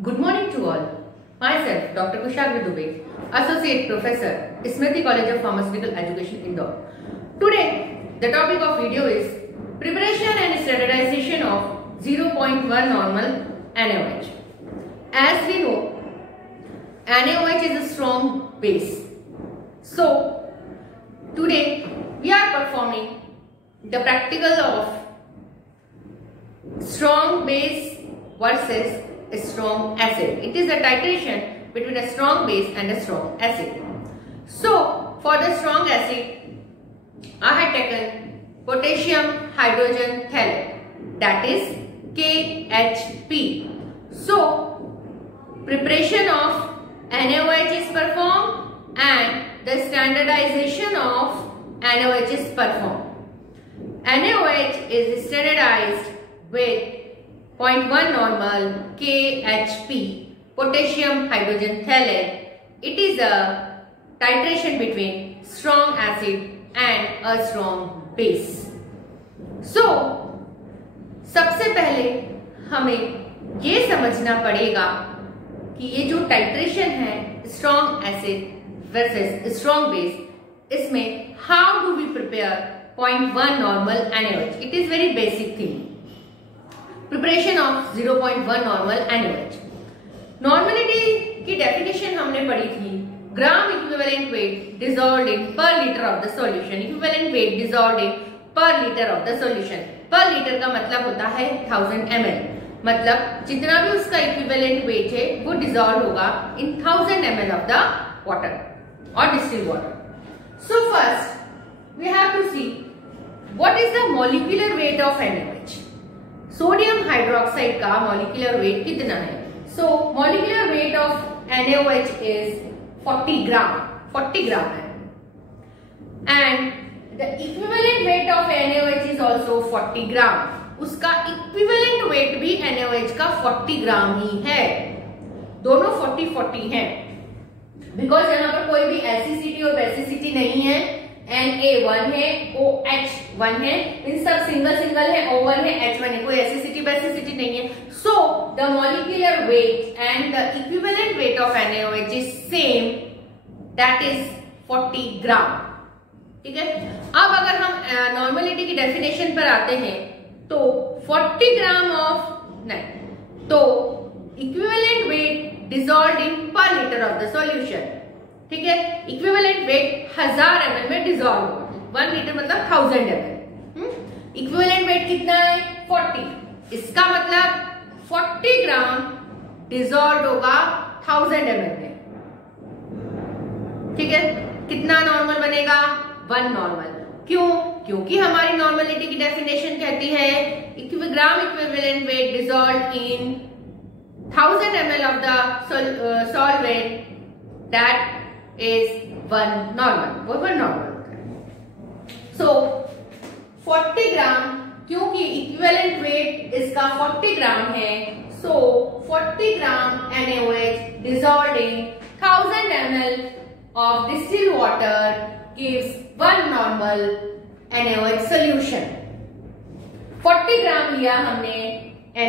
Good morning to all. Myself, Dr. Kushagra Dubey, Associate Professor, Smriti College of Pharmaceutical Education, Indore. Today, the topic of video is preparation and standardization of 0.1 normal NaOH. As we know, NaOH is a strong base. So, today we are performing the practical of strong base versus a strong acid. It is a titration between a strong base and a strong acid. So, for the strong acid, I had taken potassium hydrogen thalate, that is KHP. So, preparation of NaOH is performed and the standardization of NaOH is performed. NaOH is standardized with 0.1 normal KHP, potassium hydrogen thalate. It is a titration between strong acid and a strong base. So, सबसे पहले हमें ये समझना पड़ेगा कि ये जो titration है strong acid versus strong base, इसमें how do we prepare 0.1 normal NaOH. It is very basic thing. Preparation of 0.1 normal NaOH. Normality की डेफिनेशन हमने पढ़ी थी. Gram equivalent weight dissolved in per litre of the solution. Equivalent weight dissolved in per litre of the solution. Per litre का मतलब होता है 1000 ml. मतलब जितना भी उसका इक्विवेलेंट वेट है वो डिसॉल्व होगा in 1000 ml of the water और distilled water. So first we have to see what is the molecular weight of NaOH. Sodium hydroxide का मॉलिक्यूलर वेट कितना है? So molecular weight of NaOH is 40 gram. 40 gram है. And the equivalent weight of NaOH is also 40 gram. उसका equivalent wait भी NaOH का 40 ग्राम ही है. दोनों 40-40 हैं. बिकॉज यहाँ पर कोई भी एसिसिटी और बेसिसिटी नहीं है. Na1 है, OH1 है, इन सब सिंगल सिंगल है, O1 है, H1 है, कोई एसिसिटी बेसिसिटी नहीं है. So the molecular wait and the equivalent weight of NaOH is same, that is 40 ग्राम. ठीक है. अब अगर हम नॉर्मलिटी की डेफिनेशन पर आते हैं तो 40 ग्राम ऑफ नहीं तो equivalent weight dissolved in per litre of the solution. ठीक है. इक्विवेलेंट वेट 1000 ml में डिसॉल्व होगा. 1 लीटर मतलब 1000 ml. इक्विवेलेंट वेट कितना है? 40. इसका मतलब 40 ग्राम डिसॉल्व होगा 1000 ml में. ठीक है. कितना नॉर्मल बनेगा? 1 नॉर्मल. क्यों? क्योंकि हमारी नॉर्मलिटी की डेफिनेशन कहती है ग्राम equivalent wait dissolve in 1000 ml of the solvent, that is 1 normal. वो 1 normal होता है. So 40 ग्राम, क्योंकि इक्विवेलेंट वेट इसका 40 ग्राम है, so 40 gram NaOH dissolved in 1000 ml of distilled water gives 1 normal NaOH solution. 40 ग्राम लिया हमने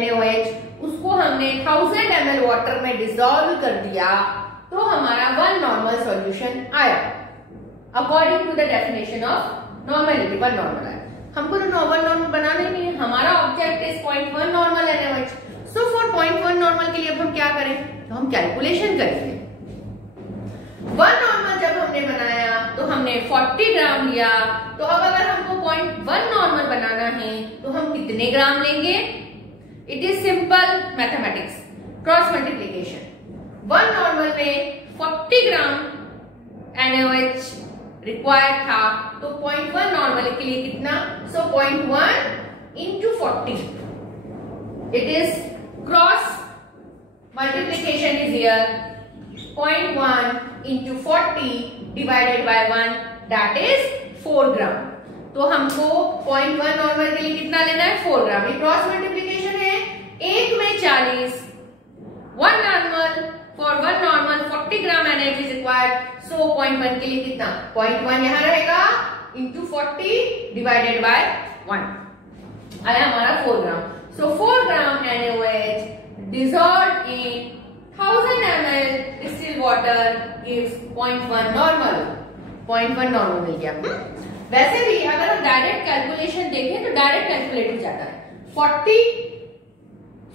NaOH, उसको हमने 1000 ml वाटर में डिसॉल्व कर दिया तो हमारा 1 नॉर्मल सॉल्यूशन आया according to the definition of normality. 1 normal आया. हमको तो 1 नॉर्मल बनाना ही नहीं है. हमारा object is 0.1 normal NaOH. So for 0.1 normal के लिए अब हम क्या करें? तो हम कैलकुलेशन करेंगे. 1 नॉर्मल जब हमने बनाया तो हमने 40 ग्राम लिया. तो अब अगर हमको 0.1 नॉर्मल बनाना है तो हम कितने ग्राम लेंगे? It is simple mathematics, cross multiplication. 1 normal में 40 ग्राम NaOH रिक्वायर्ड था, तो 0.1 नॉर्मल के लिए कितना? सो 0.1 into 40. It is cross multiplication is here. 0.1 into 40 divided by 1, that is 4 ग्राम. तो हमको 0.1 नॉर्मल के लिए कितना लेना है? 4 ग्राम. ये क्रॉस मल्टीप्लीकेशन है. 1 में 40, 1 normal. For 1 normal 40 gram NaOH is required. So 0.1 के लिए कितना? 0.1 यहाँ रहेगा into 40 divided by 1. आया हमारा 4 ग्राम. So 4 gram NaOH dissolved in 1000 ml distilled water gives 0.1 normal. 0.1 normal मिल गया। वैसे भी अगर हम डायरेक्ट कैलकुलेशन देखें तो डायरेक्ट कैलकुलेट हो जाता है। 40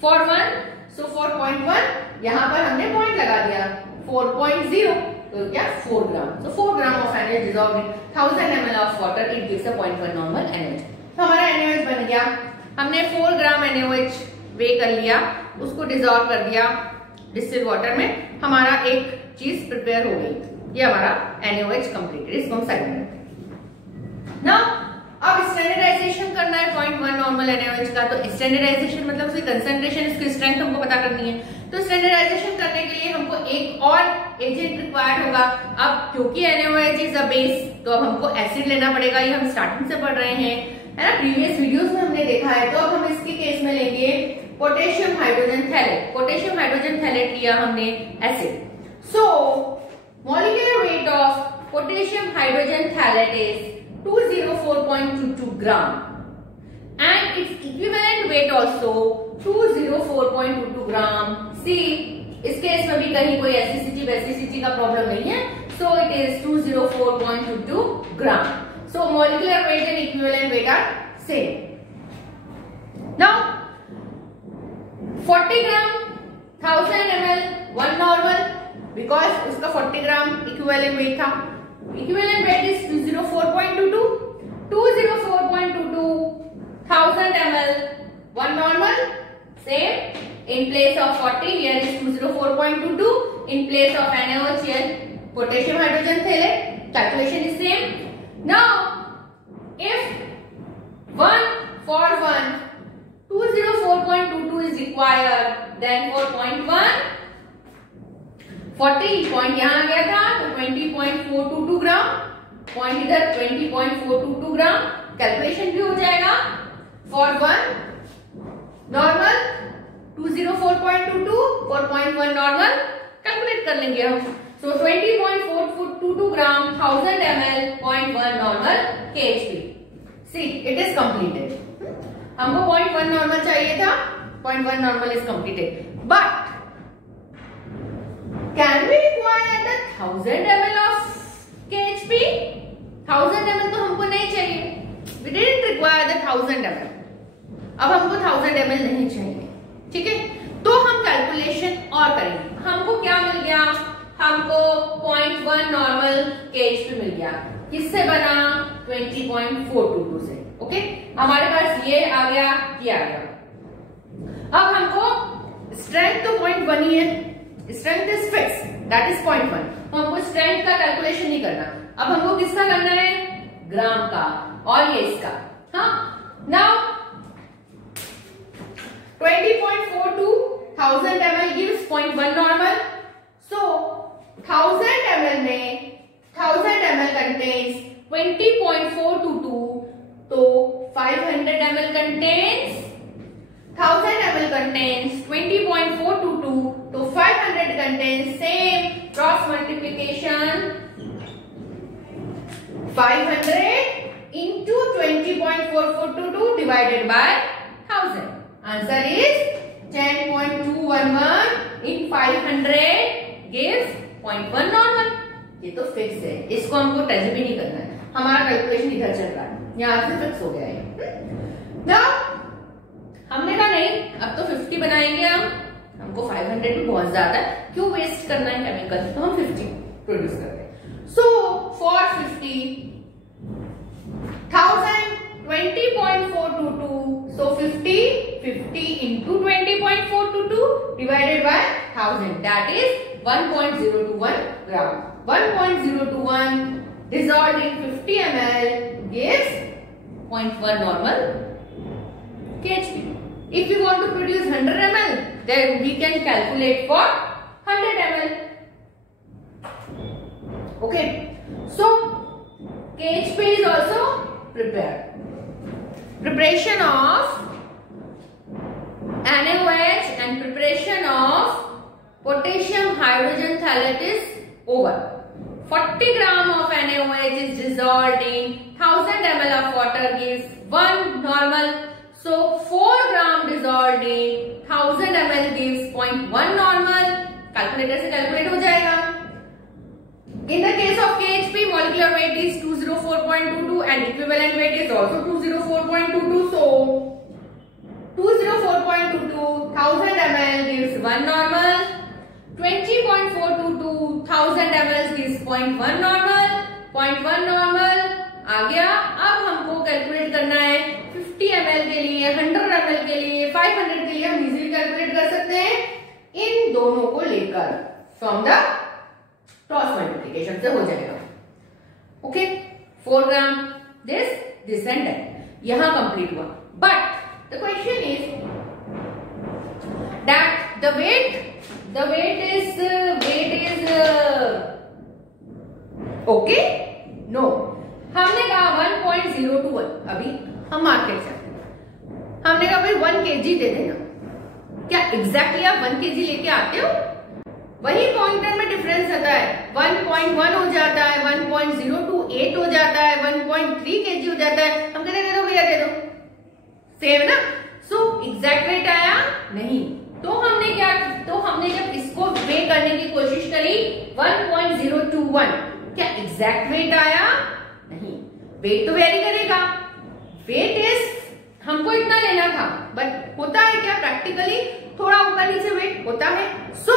for 1, so for 0.1 यहाँ पर हमने पॉइंट लगा दिया। 4.0 तो क्या 4 ग्राम। So 4 gram of NaOH dissolved in 1000 ml of water, it gives a 0.1 normal NaOH। तो हमारा NaOH बन गया। हमने 4 ग्राम NaOH वे कर लिया, उसको डिजोल्व कर दिया डिस्टिल्ड वाटर में, हमारा एक चीज प्रिपेयर हो गई। ये हमारा NaOH कंप्लीटेड। इसको हम साइड में रखते हैं। नाउ अब स्टैंडर्डाइजेशन करना है 0.1 नॉर्मल NaOH का। तो स्टैंडर्डाइजेशन मतलब उसकी कंसंट्रेशन, उसकी स्ट्रेंथ हमको पता करनी है। तो स्टैंडर्डाइजेशन करने के लिए हमको एक और एजेंट रिक्वायर्ड होगा। अब क्योंकि NaOH इज अ बेस, तो अब हमको एसिड लेना पड़ेगा। ये हम स्टार्टिंग से पढ़ रहे हैं, है ना, प्रीवियस वीडियोस में हमने देखा है। तो अब हम इसके केस में लेंगे potassium hydrogen phthalate. Potassium hydrogen phthalate लिया हमने acid. So molecular weight of potassium hydrogen phthalate is 204.22 gram and its equivalent weight also 204.22 gram. See, इस केस में भी कहीं कोई एसिडिटी बेसिसिटी का प्रॉब्लम नहीं है। So it is 204.22 gram. So molecular weight and equivalent weight are same. Now 40 gram 1000 ml 1 normal, because उसका 40 gram equivalent weight था। Equivalent weight is 204.22. 204.22 1000 ml 1 normal, same. In place of 40 here is 204.22. In place of NaOH here potassium hydrogen thalate. Calculation is same. Now if 1 for 1 204.22 is required, then for 0.1 40 point यहाँ आ गया था तो 20.422 ग्राम, point इधर 20.422 ग्राम, calculation भी हो जाएगा। For 1 normal 204.22, for 0.1 normal calculate कर लेंगे हम। सो 20.422 ग्राम 1000 ml 0.1 normal KHP। See it is completed. हमको 0.1 नॉर्मल चाहिए था, 0.1 normal is completed. But can we require the 1000 ml of KHP? 1000 ml तो हमको नहीं चाहिए। We didn't require the 1000 ml। अब हमको 1000 ml नहीं चाहिए, ठीक है। तो हम कैलकुलेशन और करेंगे। हमको क्या मिल गया? हमको 0.1 नॉर्मल KHP मिल गया। किससे बना? 20.422 से। ओके, हमारे पास ये आ गया, ये आ गया। अब हमको स्ट्रेंथ तो 0.1 ही है, strength is fix, that is 0.1। तो हमको स्ट्रेंथ का कैलकुलेशन नहीं करना। अब हमको किसका करना है? ग्राम का, और ये इसका। हाँ, नाउ 20.42 1000 ml gives 0.1 नॉर्मल। सो 1000 ml में 1000 ml contains 20.422, तो 500 ml contains 1000 ml contains 20.422, तो 500 contains same cross multiplication 500 into 20.422 divided by 1000. Answer is 10.211 in 500 gives 0.1 normal. ये तो फिक्स है, इसको हमको टच भी नहीं करना है। हमारा कैलकुलेशन इधर चल रहा है, यहाँ से फिक्स हो गया है। Now हमने कहा नहीं, अब तो 50 बनाएंगे हमको 500 भी बहुत ज्यादा है, क्यों वेस्ट करना है केमिकल, तो हम 50 प्रोड्यूस करते हैं। So for 50 1000 20.422, so 50 into 20.422 divided by 1000, that is 1.021 gram. 1.021 dissolved in 50 ml gives 0.1 normal KHP. If you want to produce 100 ml, then we can calculate for 100 ml. Okay, so KHP is also prepared. Preparation of NaOH and preparation of potassium hydrogen thalate is over. 40 gram of NaOH is dissolved in 1000 ml of water gives 1 normal. So 4 gram dissolved in 1000 ml gives 0.1 normal. Calculator से calculate हो जाएगा. In the case of KHP, molecular weight is 204.22 and equivalent weight is also 204.22. So 204.22 1000 ml gives 1 normal. 20.422 1000 ml gives 0.1 normal. 0.1 normal आ गया. अब हमको calculate करना है 50 ml के लिए, 100 ml के लिए, 500 के लिए. हम इजीली कैलकुलेट कर सकते हैं इन दोनों को लेकर. फ्रॉम द क्रॉस मल्टीप्लिकेशन से हो जाएगा. Okay, 4 gram this and that. यहां कंप्लीट हुआ. But the question is that the weight is okay. No, हमने कहा 1.021. अभी हम मार्केट से हमने कहा भाई 1 kg दे देना. क्या एग्जैक्टली आप 1 kg लेके आते हो? वही पॉइंटर में डिफरेंस आता है. 1.1 हो जाता है, 1.028 हो जाता है, 1.3 kg हो जाता है. हम कहते दे दो भैया, दे दो. सेम ना. सो एग्जैक्ट वेट आया नहीं. तो हमने जब इसको वे करने की कोशिश करी 1.021, क्या एग्जैक्ट वेट आया? नहीं. वेट तो वेरी करेगा. वेट इज हमको इतना लेना था, बट होता है क्या प्रैक्टिकली थोड़ा ऊपर नीचे वेट होता है. सो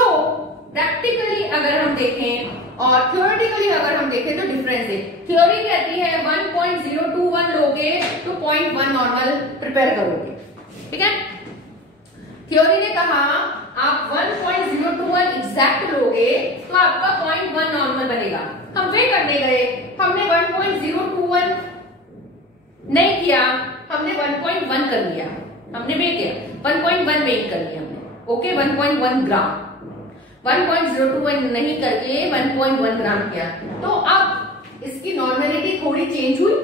प्रैक्टिकली अगर हम देखें और थ्योरेटिकली अगर हम देखें तो डिफरेंस है. थ्योरी कहती है 1.021 लोगे तो 0.1 नॉर्मल प्रिपेयर करोगे. ठीक है. थ्योरी ने कहा आप 1.021 एग्जैक्ट लोगे तो आपका 0.1 नॉर्मल बनेगा. हम वे करने गए, हमने 1.021 नहीं किया, हमने 1.1 कर लिया. हमने वे किया 1.1 वेट कर लिया हमने. ओके, 1.1 ग्राम. 1.021 नहीं करके 1.1 ग्राम किया. तो अब इसकी नॉर्मेलिटी थोड़ी चेंज हुई.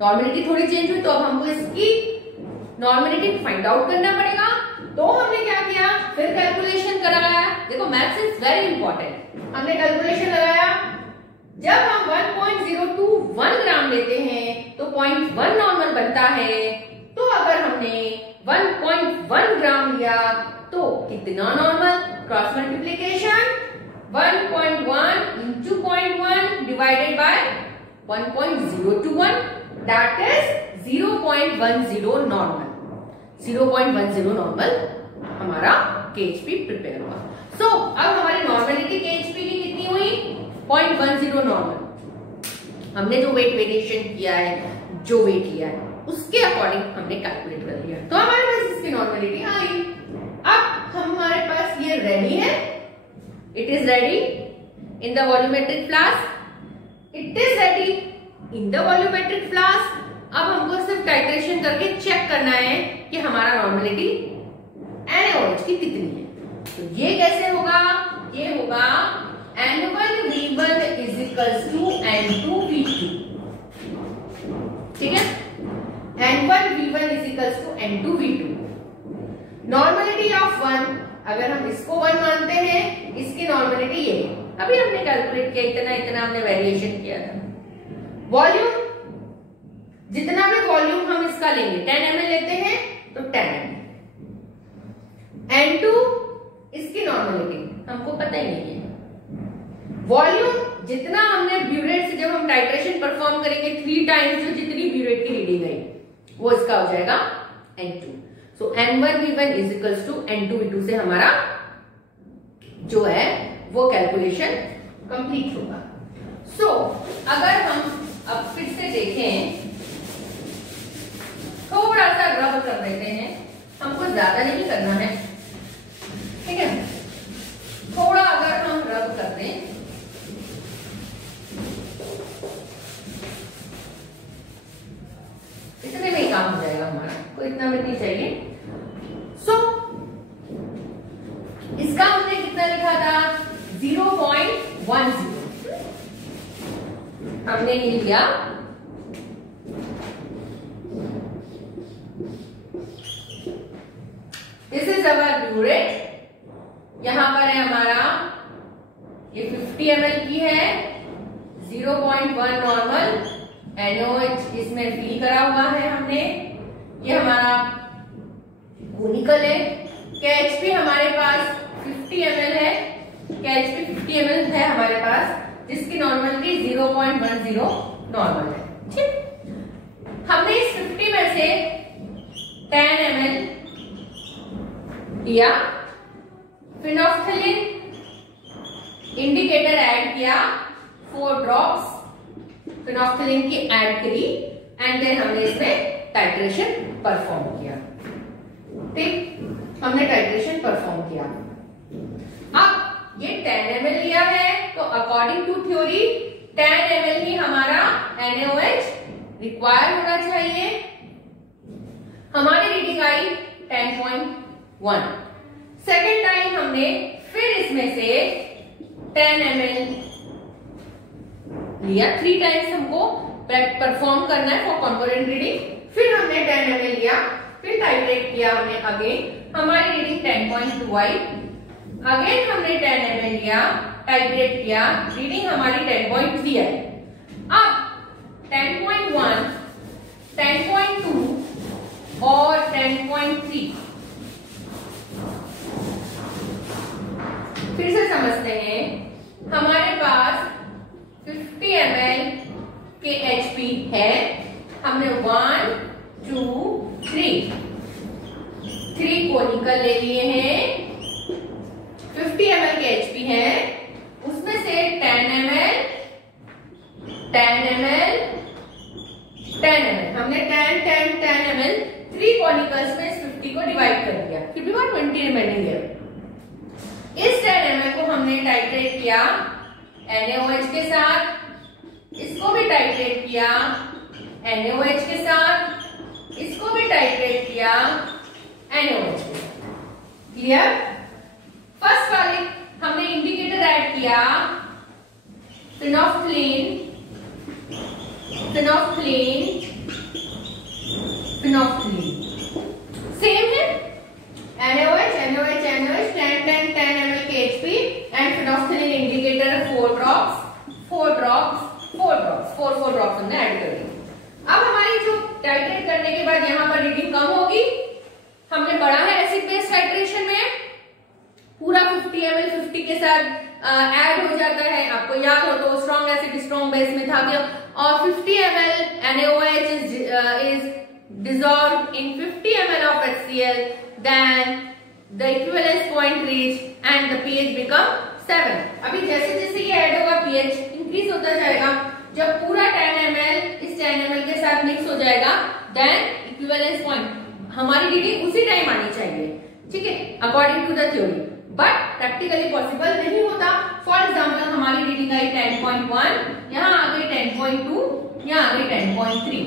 तो अब हमको इसकी नॉर्मेलिटी फाइंड आउट करना पड़ेगा. तो हमने क्या किया, फिर कैलकुलेशन कराया. देखो मैथ्स इज वेरी इंपॉर्टेंट. हमने कैलकुलेशन लगाया. जब हम 1.021 ग्राम लेते हैं तो 0.1 नॉर्मल बनता है. तो अगर हमने 1.1 ग्राम लिया तो कितना normal? Cross multiplication 1.1 into 0.1 divided by 1.021, that is 0.10 normal. 0.10 normal हमारा KHP प्रिपेयर हुआ. सो अब हमारी नॉर्मलिटी KHP की कितनी हुई? 0.10 नॉर्मल. हमने जो वेट वेरिएशन किया है, जो वेट लिया है, उसके अकॉर्डिंग हमने कैलकुलेट कर लिया. तो हमारे पास इसकी नॉर्मलिटी आई. अब हमारे पास ये रेडी है. It is ready in the volumetric flask. It is ready in the volumetric flask. अब हमको सिर्फ टाइट्रेशन करके चेक करना है कि हमारा नॉर्मलिटी NaOH की कितनी है. तो ये कैसे होगा? ये होगा N1V1 is equals to N2V2. ठीक है. N1V1 is equals to N2V2. Normality of 1, अगर हम इसको 1 मानते हैं, इसकी नॉर्मलिटी ये. अभी हमने कैलकुलेट किया, इतना हमने वेरिएशन किया था. वॉल्यूम, जितना भी वॉल्यूम हम इसका लेंगे, 10 ml लेते हैं तो 10 ml. N2 इसकी नॉर्मलिटी हमको पता ही नहीं है. वॉल्यूम जितना हमने ब्यूरेट से, जब हम टाइट्रेशन परफॉर्म करेंगे 3 टाइम्स, जो जितनी ब्यूरेट की रीडिंग आई वो इसका हो जाएगा N2. So N1V1 is equals to N2V2 से हमारा जो है वो कैलकुलेशन कंप्लीट होगा. सो अगर हम अब फिर से देखें, थोड़ा सा रब कर लेते हैं. हमको ज्यादा नहीं करना है. ठीक है. थोड़ा अगर हम रब कर दें, इतने में ही काम हो जाएगा हमारा. कोई इतना भी नहीं चाहिए. सो इसका हमने कितना लिखा था? 0.10. हमने ये लिया दिस इज अवर ब्यूरेट. यहां पर है हमारा ये 50 ml की है. 0.1 नॉर्मल. NaOH इसमें फिल करा हुआ है हमने. ये हमारा कोनिकल है। KHP हमारे पास 50 ml है, KHP 50 ml है हमारे पास, जिसकी नॉर्मलिटी 0.10 नॉर्मल है। ठीक, हमने इस 50 में से 10 ml लिया, फिनोल्फ्थालीन इंडिकेटर ऐड किया, 4 ड्रॉप्स फिनोल्फ्थालीन की ऐड करी एंड देन हमने इसमें टाइट्रेशन परफॉर्म किया। ठीक, हमने टाइट्रेशन परफॉर्म किया। अब ये 10 ml लिया है तो अकॉर्डिंग टू थ्योरी 10 ml ही हमारा NaOH रिक्वायर होना चाहिए। हमारी रीडिंग आई 10.1। सेकेंड टाइम हमने फिर इसमें से 10 ml लिया, 3 टाइम्स हमको परफॉर्म करना है फॉर कॉन्कोरेंट रीडिंग। फिर हमने 10 ml लिया, फिर टाइट्रेट किया हमने अगेन, हमारी रीडिंग 10.2 आई। अगेन हमने 10 ml लिया, टाइट्रेट किया, रीडिंग हमारी 10.3 आई। अब 10.1, 10.2 और 10.3 फिर से समझते हैं। हमारे पास 50 ml KHP है, हमने 1, 2, 3 कोनिकल ले लिए हैं, 50 ml KHP है, उसमें से 10 ml, 10 ml, 10 ml, हमने 10 ml 3 कॉनिकल्स में इस 50 को डिवाइड कर दिया, फिर भी 120 रिमेनिंग है। इस 10 ml को हमने टाइट्रेट किया NaOH के साथ, इसको भी टाइट्रेट किया NaOH के साथ, इसको भी टाइट्रेट किया NaOH के साथ। क्लियर? फर्स्ट वाले हमने इंडिकेटर ऐड किया फिनोल्फ्थालीन, फिनोल्फ्थालीन, फिनोल्फ्थालीन, सेम है NaOH, NaOH, NaOH, 10 ml KHP and phenolphthalein indicator 4 drops हमने ऐड कर दी। अब हमारी जो टाइट्रेट करने के बाद यहाँ पर रीडिंग कम होगी, हमने पढ़ा है एसिड बेस टाइट्रेशन में पूरा 50 ml 50 के साथ ऐड हो जाता है, आपको याद हो तो स्ट्रॉन्ग एसिड स्ट्रॉन्ग बेस में था और 50 ml NaOH is dissolved in 50 ml of HCl, then the equivalence point reached and the pH become 7। अभी जैसे जैसे ये ऐड होगा pH इंक्रीज होता जाएगा, जब पूरा 10 ml इस 10 ml के साथ मिक्स हो जाएगा देन इक्विवेलेंस पॉइंट हमारी रीडिंग उसी टाइम आनी चाहिए। ठीक है, according to the theory, but practically possible नहीं होता। फॉर एग्जांपल हमारी रीडिंग आई 10.1, यहाँ आ गई 10.2, यहाँ आ गई 10.3,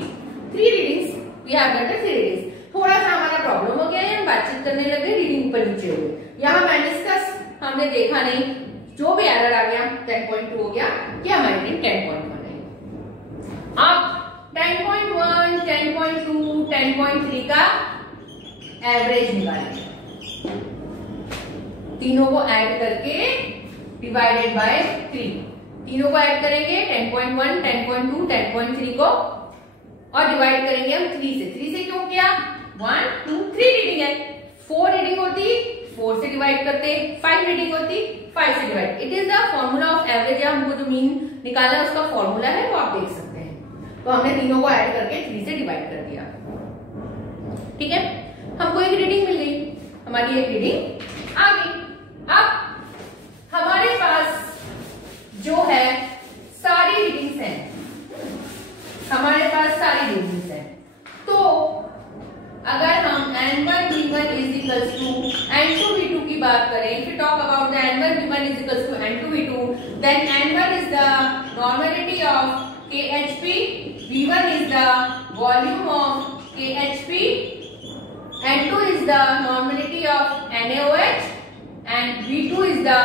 3 readings we have got 3 readings. थोड़ा सा हमारा प्रॉब्लम हो गया है, हम बातचीत करने लगे, रीडिंग ऊपर नीचे हो गई। यहाँ मैनिस्कस हमने देखा नहीं, जो भी एरर आ गया 10.2 हो गया कि हमारी रीडिंग 10.1 है। अब 10.1, 10.2, 10.3 का एवरेज निकालेंगे, तीनों को ऐड करके डिवाइडेड बाय 3, तीनों को ऐड करेंगे 10.1, 10.2, 10.3 को और डिवाइड करेंगे हम 3 से क्यों किया? 1, 2, 3 रीडिंग है, 4 रीडिंग होती 4 से डिवाइड करते, 5 रीडिंग होती 5 से divide. It is the formula of average, हमको जो मीन निकाला है उसका फॉर्मूला है, वो आप देख सकते हैं। तो हमने तीनों को ऐड करके 3 से डिवाइड कर दिया। ठीक है, हमको एक रीडिंग मिल गई, हमारी एक रीडिंग आ गई। अब हमारे पास जो है सारी रीडिंग्स हैं, हमारे पास सारी रीडिंग्स हैं, तो अगर हम N1 V1 is equals to N2 V2 की बात करें, if we talk about the N1 V1 is equals to N2 V2, then N1 is the normality of KHP, V1 is the volume of KHP, N2 is the normality of NaOH and V2 is the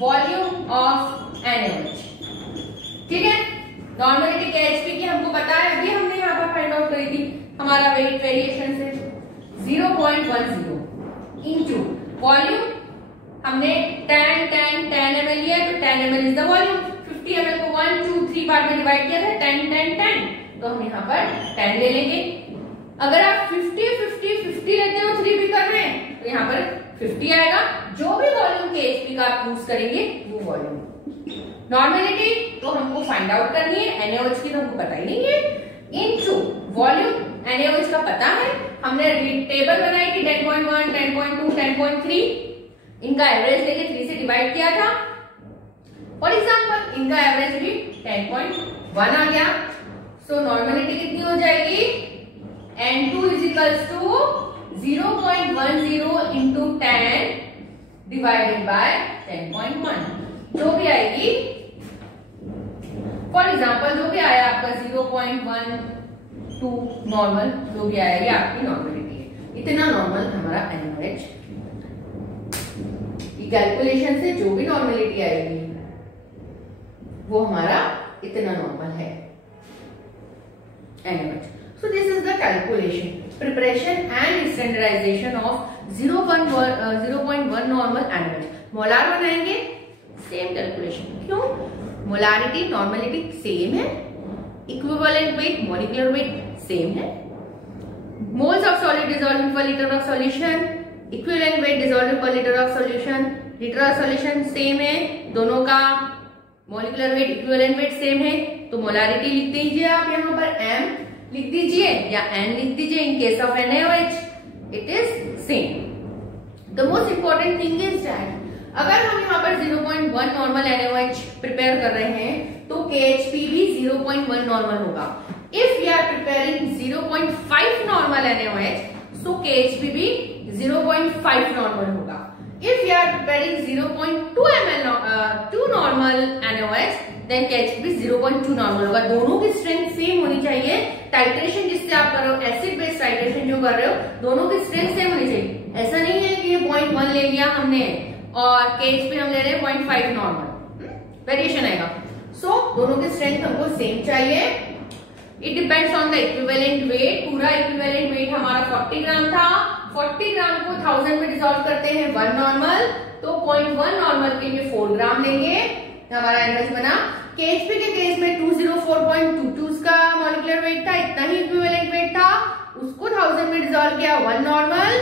volume of NaOH। ठीक है, normality KHP की हमको पता है, अभी हमने यहाँ पर फाइंड आउट करी थी, हमारा वेट वेरिएशन से 0.10 इंटू वॉल्यूम, हमने 10 ml लिया तो 10 ml is the volume, 50 ml को 1, 2, 3 पार्ट में डिवाइड किया था, 10 तो हम यहाँ पर 10 ले लेंगे। अगर आप 50 लेते हो 3 भी कर रहे हैं तो यहाँ पर 50 आएगा। जो भी वॉल्यूम KHP का आप यूज करेंगे वो वॉल्यूम। नॉर्मेलिटी तो हमको फाइंड आउट करनी है, NaOH की तो हमको पता ही नहीं है, इनटू वॉल्यूम NaOH का पता है। हमने टेबल बनाई कि 10.1, 10.2, 10.3, इनका एवरेज लेके 3 से डिवाइड किया था। फॉर एग्जाम्पल इनका एवरेज भी 10.1 आ गया। सो नॉर्मेलिटी कितनी हो जाएगी, N2 is equals to 0.10 into 10 divided by 10.1 जो भी आएगी। फॉर एग्जाम्पल जो भी आया आपका 0.12 नॉर्मल जो भी आया ये आपकी नॉर्मलिटी है। इतना नॉर्मल हमारा NaOH की कैलकुलेशन से जो भी नॉर्मलिटी आएगी वो हमारा इतना नॉर्मल है NaOH। So this is the calculation, preparation and standardization of 0.1 normal NaOH। Molar बनाएंगे सेम कैलकुलेशन। क्यों? मोलारिटी नॉर्मलिटी सेम है, equivalent weight molecular weight same है, moles of solid dissolving per litre of solution, equivalent weight dissolving per litre of solution, litre of solution same है, दोनों का molecular weight equivalent weight same है। तो molarity लिख दीजिए आप यहाँ पर M लिख दीजिए या N लिख दीजिए। In case of NaOH it is same. The most important thing is that अगर हम यहाँ पर 0.1 नॉर्मल NaOH प्रिपेयर कर रहे हैं तो KHP भी 0.1 नॉर्मल होगा। If we are preparing 0.5 normal NaOH so KHP भी 0.5 नॉर्मल होगा। If we are preparing 0.2 normal NaOH then KHP भी 0.2 नॉर्मल होगा। दोनों की स्ट्रेंथ सेम होनी चाहिए। टाइट्रेशन जिससे आप कर रहे हो, एसिड बेस टाइट्रेशन जो कर रहे हो, दोनों की स्ट्रेंथ सेम होनी चाहिए। ऐसा नहीं है कि ये 0.1 ले लिया हमने और KHP हम ले रहे हैं 0.5 नॉर्मल, वेरिएशन आएगा। सो दोनों की स्ट्रेंथ हमको सेम चाहिए। It depends on the equivalent wait. पूरा इक्विवेलेंट वेट हमारा 40 ग्राम था। 40 ग्राम को 1000 में डिसॉल्व करते हैं 1 नॉर्मल, तो 0.1 नॉर्मल के लिए 4 ग्राम लेंगे, हमारा NaOH बना। KHP के केस में 204.22 का मॉलिक्यूलर वेट था, इतना ही इक्विवेलेंट वेट था, उसको 1000 में डिसॉल्व किया 1 नॉर्मल,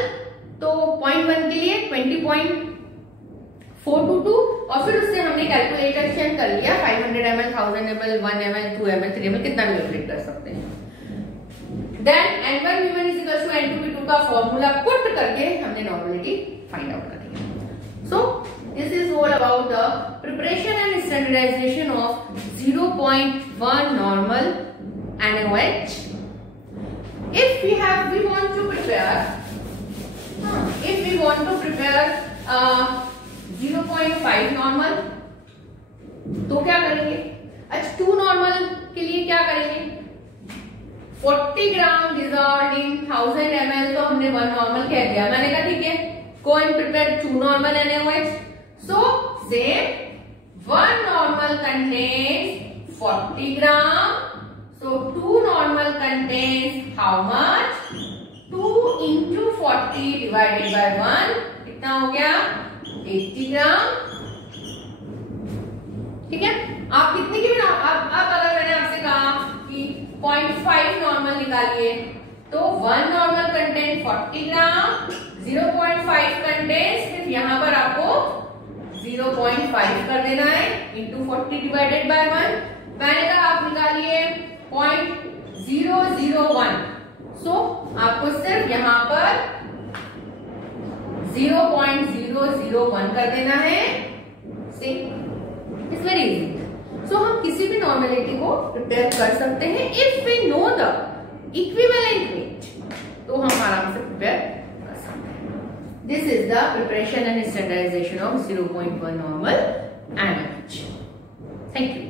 तो 0.1 के लिए 20.422 और फिर उससे हमने कैलकुलेशन कर लिया 500 ml, 1000 ml, 1 ml, 2 ml, 3 ml कितना भी कैलकुलेट कर सकते हैं। Then N1V1 is equal to N2V2 का फॉर्मूला पुट करके हमने नॉर्मलिटी फाइंड आउट कर लिया। सो this is all about the preparation and standardization of 0.1 normal NaOH. If we want to prepare 0.5 normal तो क्या करेंगे? अच्छा 2 नॉर्मल के लिए क्या करेंगे? 40 ग्राम डिसॉल्व्ड इन 1000 ml तो हमने 1 नॉर्मल कह दिया। मैंने कहा ठीक है, go and prepare 2 normal NaOH. So same 1 normal contains 40 gram. So 2 normal contains how much? 2 into 40 divided by 1 कितना हो गया? 80 ग्राम। ठीक है, आप कितने की आप अगर मैंने आपसे कहा कि 0.5 नॉर्मल निकालिए तो 1 नॉर्मल कंटेंट 40 ग्राम, 0.5 कंटेंट सिर्फ यहाँ पर आपको 0.5 कर देना है इंटू 40 डिवाइडेड बाय 1। मैंने कहा आप निकालिए 0.001, सो आपको सिर्फ यहाँ पर 0.001 कर देना है। It's very easy. सो हम किसी भी नॉर्मेलिटी को प्रिपेयर कर सकते हैं if we know the equivalent weight, तो हम आराम से प्रिपेयर कर सकते हैं। This is the preparation and standardization of 0.1 normal NaOH। Thank you.